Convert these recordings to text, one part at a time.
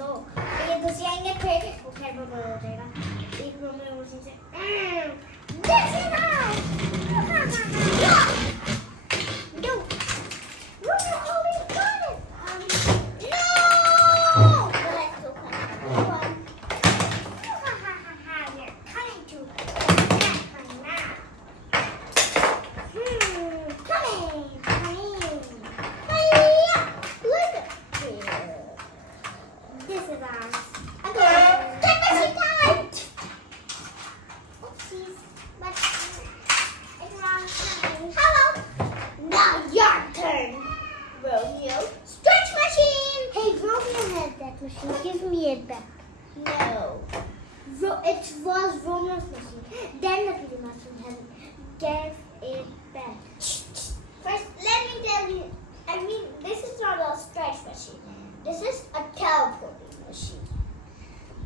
तो ये घुस जाएंगे फिर वो खैर बबल हो जाएगा। एक रूम में उसी से machine. Give me it back. No. It was Roma's machine. Then the PD machine has gave it back. First, let me tell you. This is not a stretch machine. This is a teleporting machine.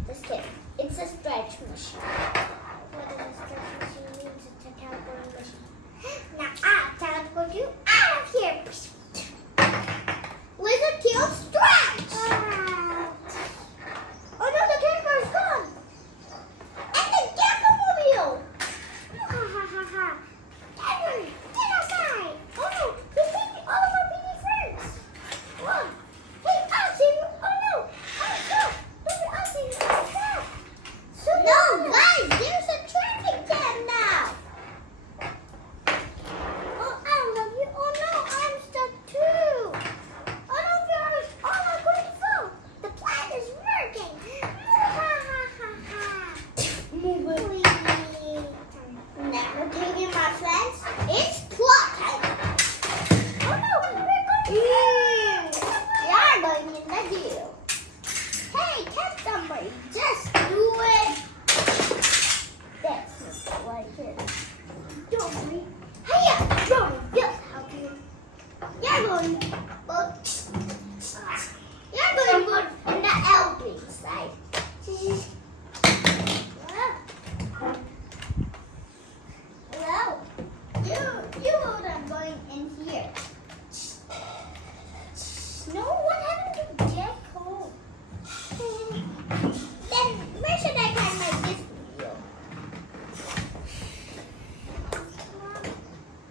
Just kidding. It's a stretch machine. What does a stretch machine mean? It's a teleporting machine. Now I'll teleport you out of here. With a tail stretch. Oh no, the camera is gone. And the Gecko-mobile. Ha ha ha ha. Edward, get outside. Oh no, he's taking all of our baby friends. Whoa. Hey, I'll save you. Oh no. Oh no. I'll save you. Oh crap. So no, guys, there's a traffic jam now. Oh, I love you. Oh no, I'm stuck too. Oh no, viewers, all are going to fall. The plan is working. Ha ha ha ha. Move it. Never taking my plans. It's plot time. Oh no, we're going to You're going in the deal. Hey, can somebody just do it? That's not like it. Don't worry. Hiya, Roman, just help you. You're going both. You're going both in the helping side. Well, you would have going in here. No, what happened to Gecko? Then where should I find my this video?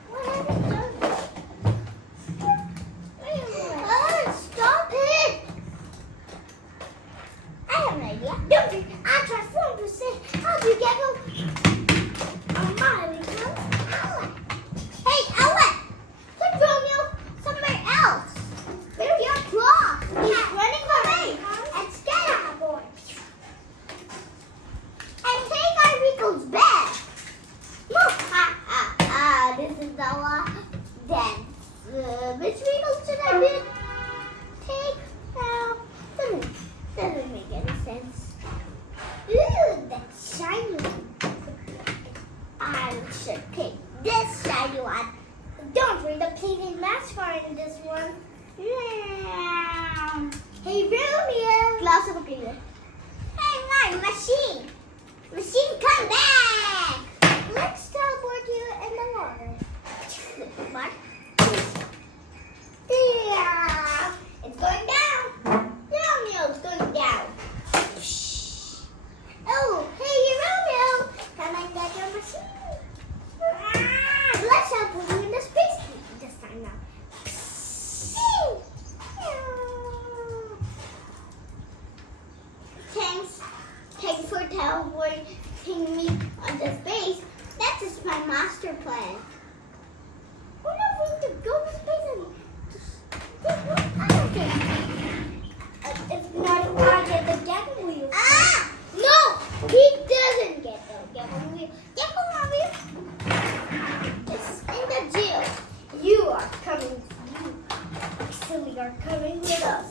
What happened to stop it! I have an idea. Don't you? I'll transform to say, how do you get home? Hey, Ellen! Put Romeo somewhere else. Where's your claw? He's running away and scared our boy. And take our Rico's bag. Look, this is the dance. Which Rico should I take now? Doesn't make any sense. Ooh, that shiny one. I should take this shiny one. Don't worry, the painted mascara in this one. Yeah. Hey, Romeo. Glass of opinion. Hey, my machine. Machine, come back. Let's teleport you in the water. What? Yeah. It's going down. Romeo's going down. Oh, hey, Romeo. Come and get your machine. Let's teleport you in the space this time now. Thanks for teleporting me on the space. That is my master plan. We're not going to go to space and it's not a project, the Gecko-mobile. No! He doesn't get the Gecko-mobile. Gecko-mobile is in the jail. You actually are coming with us.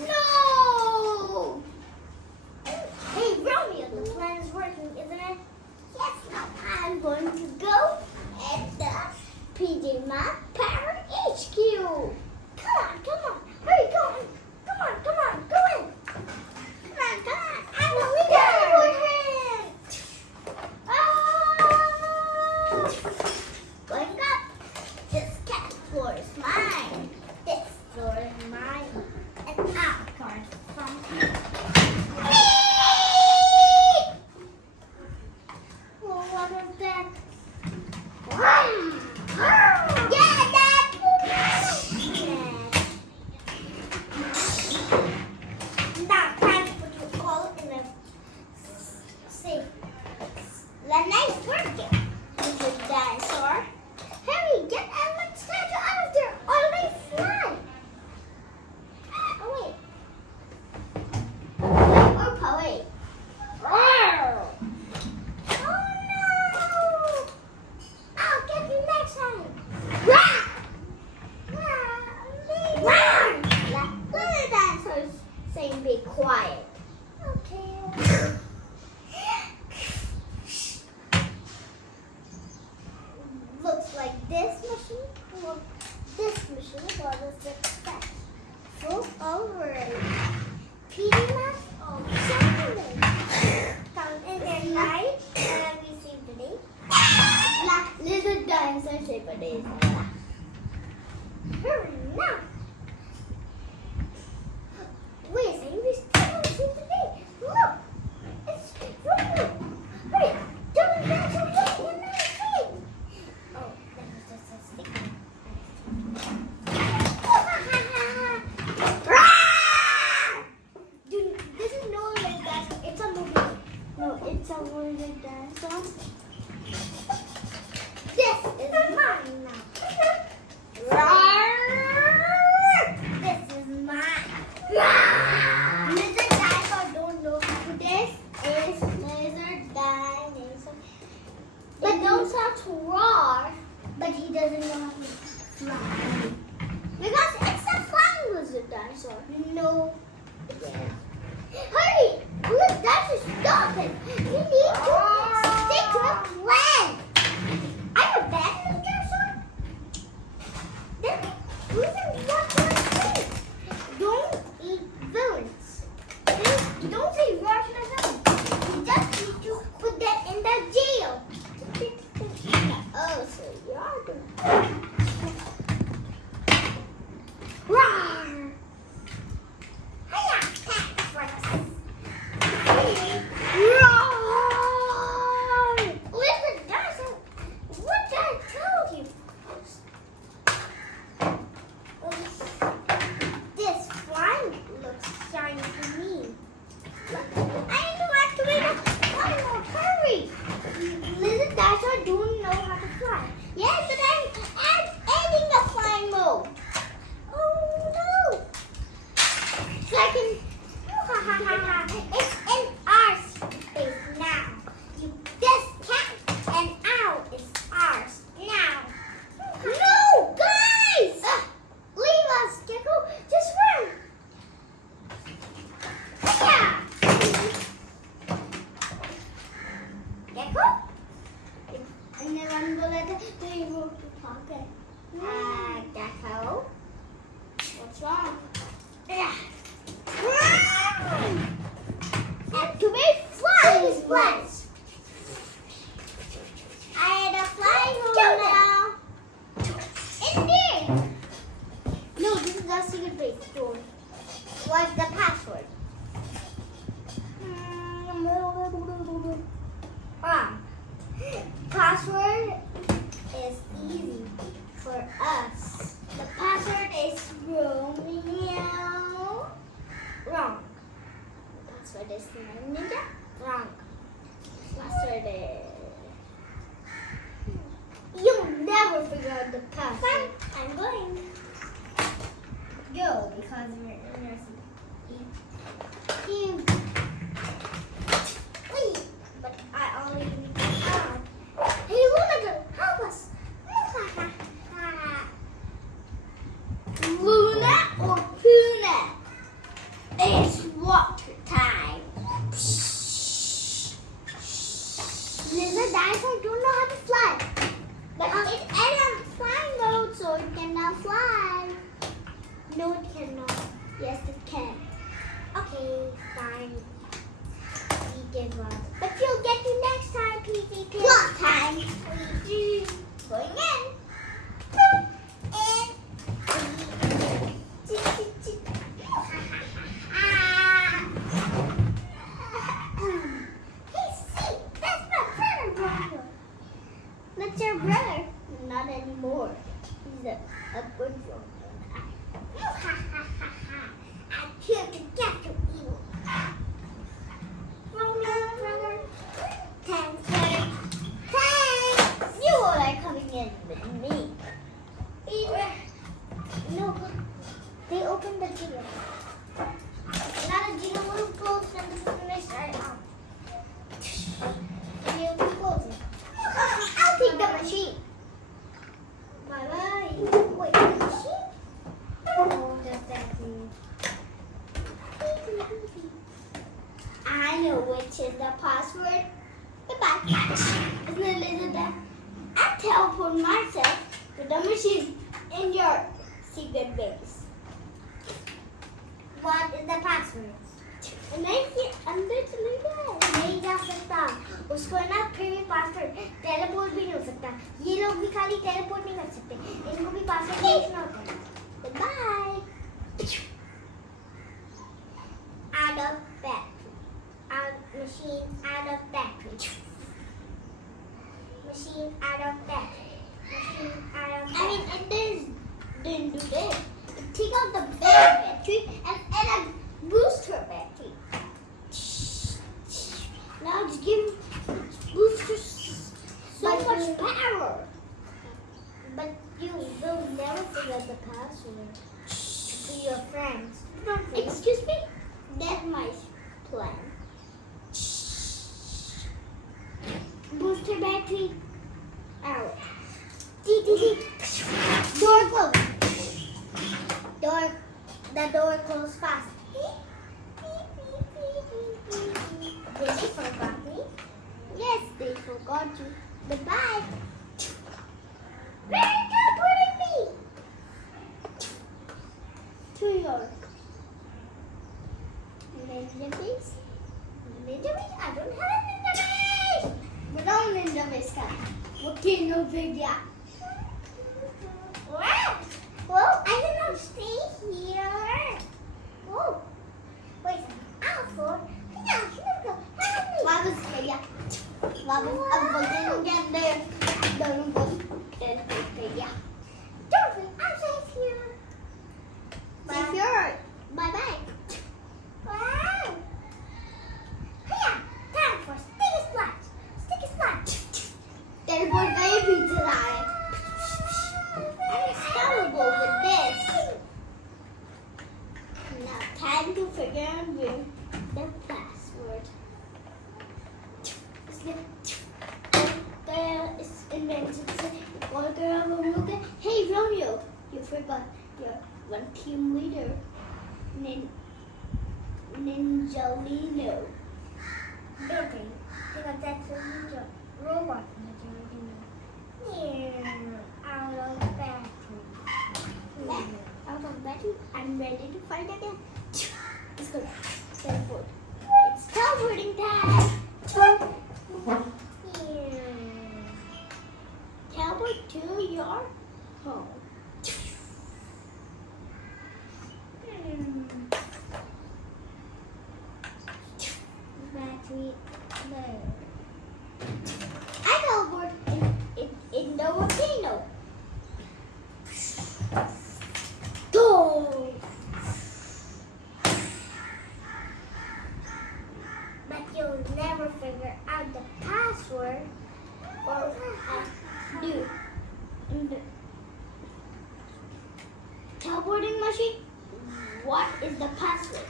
No! Hey, Romeo, the plan is working, isn't it? Yes, now I'm going to go at the PJ Masks Power HQ. out card from well, what is that? Yeah, that. Now, time to put you all in a safe. Nice work, little dinosaur. Hurry, get Edmund's statue out of there, or they fly. Oh wait. Or poet. Oh no! I'll get you next time. Little dinosaurs saying be quiet. Okay. Looks like this machine. Well, this machine was the effect. Full already. PD mask on Saturday. Come in at night and we see the day. Black little dinosaur shape of days. Hurry now. Wait a second, we still haven't seen the day. Look! It's wrong. Hurry! Don't dance away! You're not safe! Oh, that was just a stick. Dude, this is no like that. It's a movie. No, it's a word like that. So, this is mine now. This is mine. Lizard dinosaur don't know. This is lizard dinosaur. He knows how to roar, but he doesn't know how to fly. Because it's a flying lizard dinosaur. No. Yeah. Hurry! Lizard dinosaur, stop it! You need to stick to a plan. I'm a bad lizard dinosaur. Then lizard dinosaur. Don't eat villains. Don't say Russian or something. You just need to put that in the jail. Oh, so you're the roar. Hiya, cat. Roar. Listen, dinosaur. What did I tell you? This flying looks shiny to me. I need to activate a flying mode. Hurry! Lizard dinosaur don't know how to fly. Yes, but I'm adding a flying mode. Oh no! So I can. It's in our space now. This cat and owl is ours now. No, guys! Leave us, Gecko. Just run. Yeah. Gecko? And then I'm going to leave the pocket. Gecko? What's wrong? Yeah. Activate flying splash. I had a flying hole now. In there. No, this is the secret base door. What's the password? Password is easy for us. The password is Romeo. Wrong. Password is Ninja. Wrong. Password is. You'll never figure out the password. Fine, I'm going. Go because we're in your seat. Wait, but I only need to add. Hey, Luna, help us. Luna or Puna? It's water time. Lizard dinosaur don't know how to fly. But it's in flying mode, so it cannot fly. No, it cannot. Yes, it can. Okay, fine. We give up. But you'll get you next time, PvP. What time? We do. Going in. And. know which is the password. Goodbye. Isn't it, Elizabeth? I teleport myself to the machine in your secret base. What is the password? नहीं अंदर चले गए नहीं जा सकता उसको ना फिर भी पासवर्ड टेलीपोर्ट भी नहीं हो सकता ये लोग भी खाली टेलीपोर्ट नहीं कर सकते इनको भी पासवर्ड पूछना होता है bye out of battery machine out of battery machine out of battery machine out of battery. I mean it didn't do this it take out the bad battery and a booster battery. Now it's giving boosters so much power. But you will never forget the password to your friends. Excuse me? That's my plan. Booster battery out. Door closed. The door closed fast. They forgot me? Yes, they forgot you. Goodbye. Where are you putting me? To your ninja base? Ninja base? I don't have a ninja base. Without ninja base, okay, no video. Well, I cannot stay here. Oh, wait. Alfred. Waba's kaya. Waba's abagin again there. Don't go. Then kaya. Don't be. I'm safe here. Safe here. Bye bye. Wow. Hiya. Time for sticky splash. Sticky splash. Teleport kayo pizza tayo. I'm unstoppable with this. Now time to figure out the password. It's invented. Hey Romeo, you forgot your one team leader, Ninjalino. Don't think that's a ninja robot. Out of battery. Out of battery. I'm ready to fight again. Let's go. Teleport. It's teleporting time. Teleport to your home. Battery there. I teleport in the volcano. Go. But you'll never figure out the password or do in the teleporting machine. What is the password?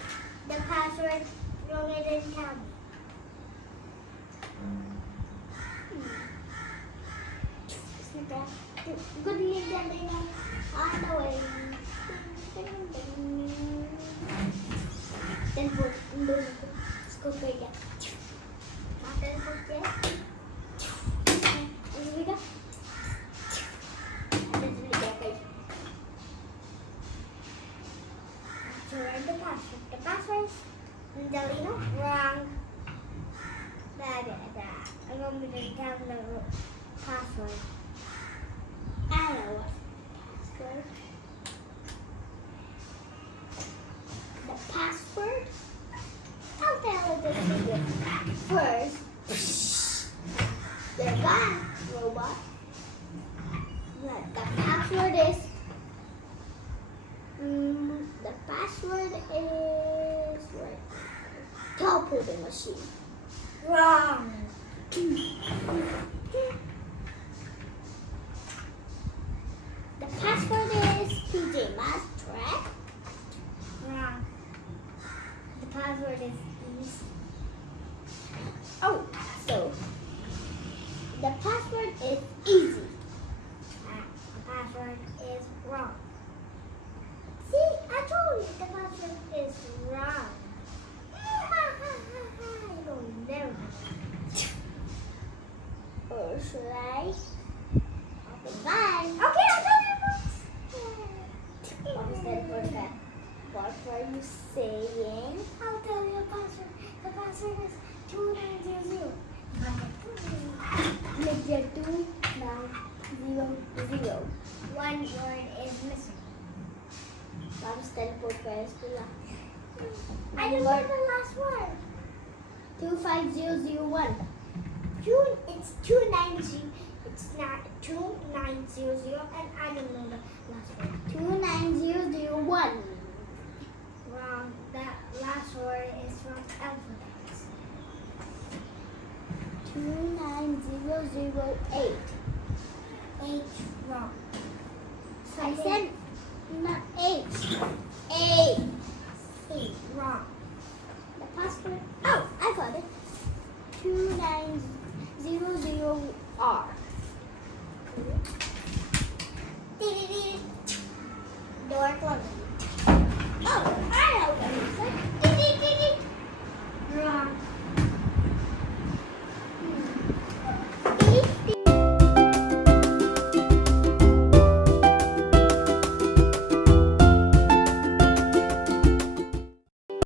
The password Romeo didn't tell me. Good Nintendo on the way. Then put let's go play again. Not teleport yet. Here we go. So write the password. The password Angelino wrong. That. I'm going to tell the password. I know what password. The password? I'll tell it this video. First, the guy robot. The password is. The password is right. Teleporting machine. Wrong. The password is PJ Masks Track. Wrong. The password is easy. Oh, so the password is easy. The password is wrong. See, I told you the password is wrong. one word is missing. Mom's teleport where school. I don't know the last one. 25001. It's 290. It's not 2900, and I don't know the last word. 29001. Wrong. That last word is from alphabets. 29008. 8 wrong. So I said not 8. 8. 8 wrong. The password. Oh, I got it. 2900R.